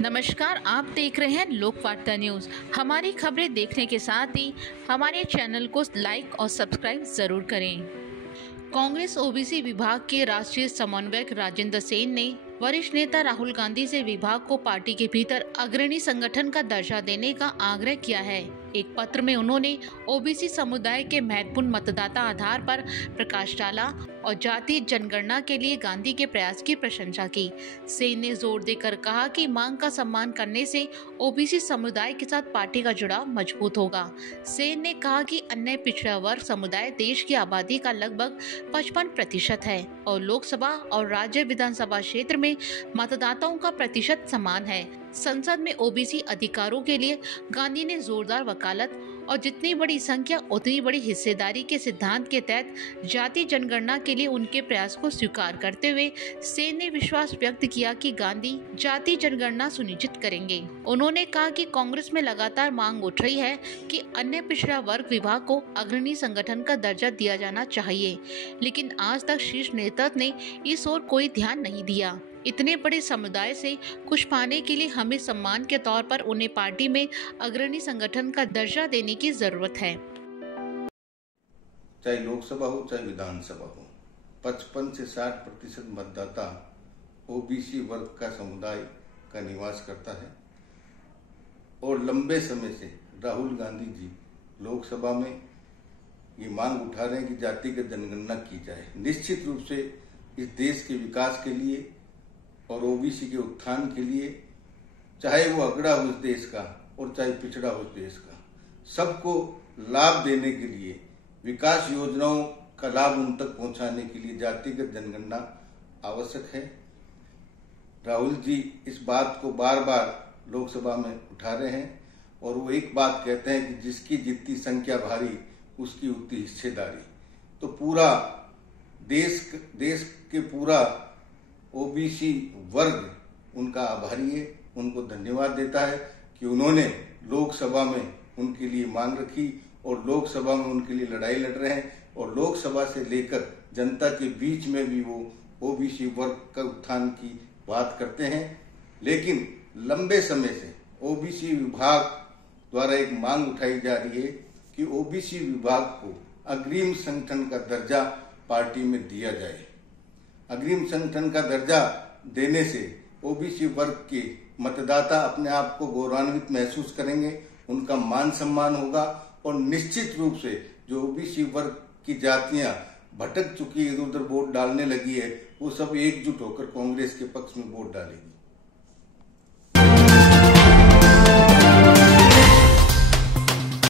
नमस्कार, आप देख रहे हैं लोकवार्ता न्यूज। हमारी खबरें देखने के साथ ही हमारे चैनल को लाइक और सब्सक्राइब जरूर करें। कांग्रेस ओबीसी विभाग के राष्ट्रीय समन्वयक राजेंद्र सेन ने वरिष्ठ नेता राहुल गांधी से विभाग को पार्टी के भीतर अग्रणी संगठन का दर्जा देने का आग्रह किया है। एक पत्र में उन्होंने ओबीसी समुदाय के महत्वपूर्ण मतदाता आधार पर प्रकाश डाला और जातीय जनगणना के लिए गांधी के प्रयास की प्रशंसा की। सेन ने जोर देकर कहा कि मांग का सम्मान करने से ओबीसी समुदाय के साथ पार्टी का जुड़ाव मजबूत होगा। सेन ने कहा कि अन्य पिछड़ा वर्ग समुदाय देश की आबादी का लगभग 55% है और लोकसभा और राज्य विधानसभा क्षेत्र में मतदाताओं का प्रतिशत समान है। संसद में ओबीसी अधिकारों के लिए गांधी ने जोरदार वकालत और जितनी बड़ी संख्या उतनी बड़ी हिस्सेदारी के सिद्धांत के तहत जाति जनगणना के लिए उनके प्रयास को स्वीकार करते हुए सेन ने विश्वास व्यक्त किया कि गांधी जाति जनगणना सुनिश्चित करेंगे। उन्होंने कहा कि कांग्रेस में लगातार मांग उठ रही है कि अन्य पिछड़ा वर्ग विभाग को अग्रणी संगठन का दर्जा दिया जाना चाहिए, लेकिन आज तक शीर्ष नेतृत्व ने इस ओर कोई ध्यान नहीं दिया। इतने बड़े समुदाय से कुछ पाने के लिए हमें सम्मान के तौर पर उन्हें पार्टी में अग्रणी संगठन का दर्जा देने की जरूरत है। चाहे लोकसभा हो चाहे विधानसभा हो, 55 से 60% मतदाता ओबीसी वर्ग का समुदाय का निवास करता है और लंबे समय से राहुल गांधी जी लोकसभा में ये मांग उठा रहे हैं कि जातिगत जनगणना की जाए। निश्चित रूप से इस देश के विकास के लिए और ओबीसी के उत्थान के लिए, चाहे वो अगड़ा हो इस देश का और चाहे पिछड़ा हो इस देश का, सबको लाभ देने के लिए, विकास योजनाओं का लाभ उन तक पहुंचाने के लिए जातिगत जनगणना आवश्यक है। राहुल जी इस बात को बार बार लोकसभा में उठा रहे हैं और वो एक बात कहते हैं कि जिसकी जितनी संख्या भारी उसकी उतनी हिस्सेदारी। तो पूरा देश के पूरा ओबीसी वर्ग उनका आभारी है, उनको धन्यवाद देता है कि उन्होंने लोकसभा में उनके लिए मांग रखी और लोकसभा में उनके लिए लड़ाई लड़ रहे हैं और लोकसभा से लेकर जनता के बीच में भी वो ओबीसी वर्ग का उत्थान की बात करते हैं। लेकिन लंबे समय से ओबीसी विभाग द्वारा एक मांग उठाई जा रही है कि ओबीसी विभाग को अग्रिम संगठन का दर्जा पार्टी में दिया जाए। अग्रिम संगठन का दर्जा देने से ओबीसी वर्ग के मतदाता अपने आप को गौरवान्वित महसूस करेंगे, उनका मान सम्मान होगा और निश्चित रूप से जो ओबीसी वर्ग की जातियां भटक चुकी है, इधर उधर वोट डालने लगी है, वो सब एकजुट होकर कांग्रेस के पक्ष में वोट डालेगी।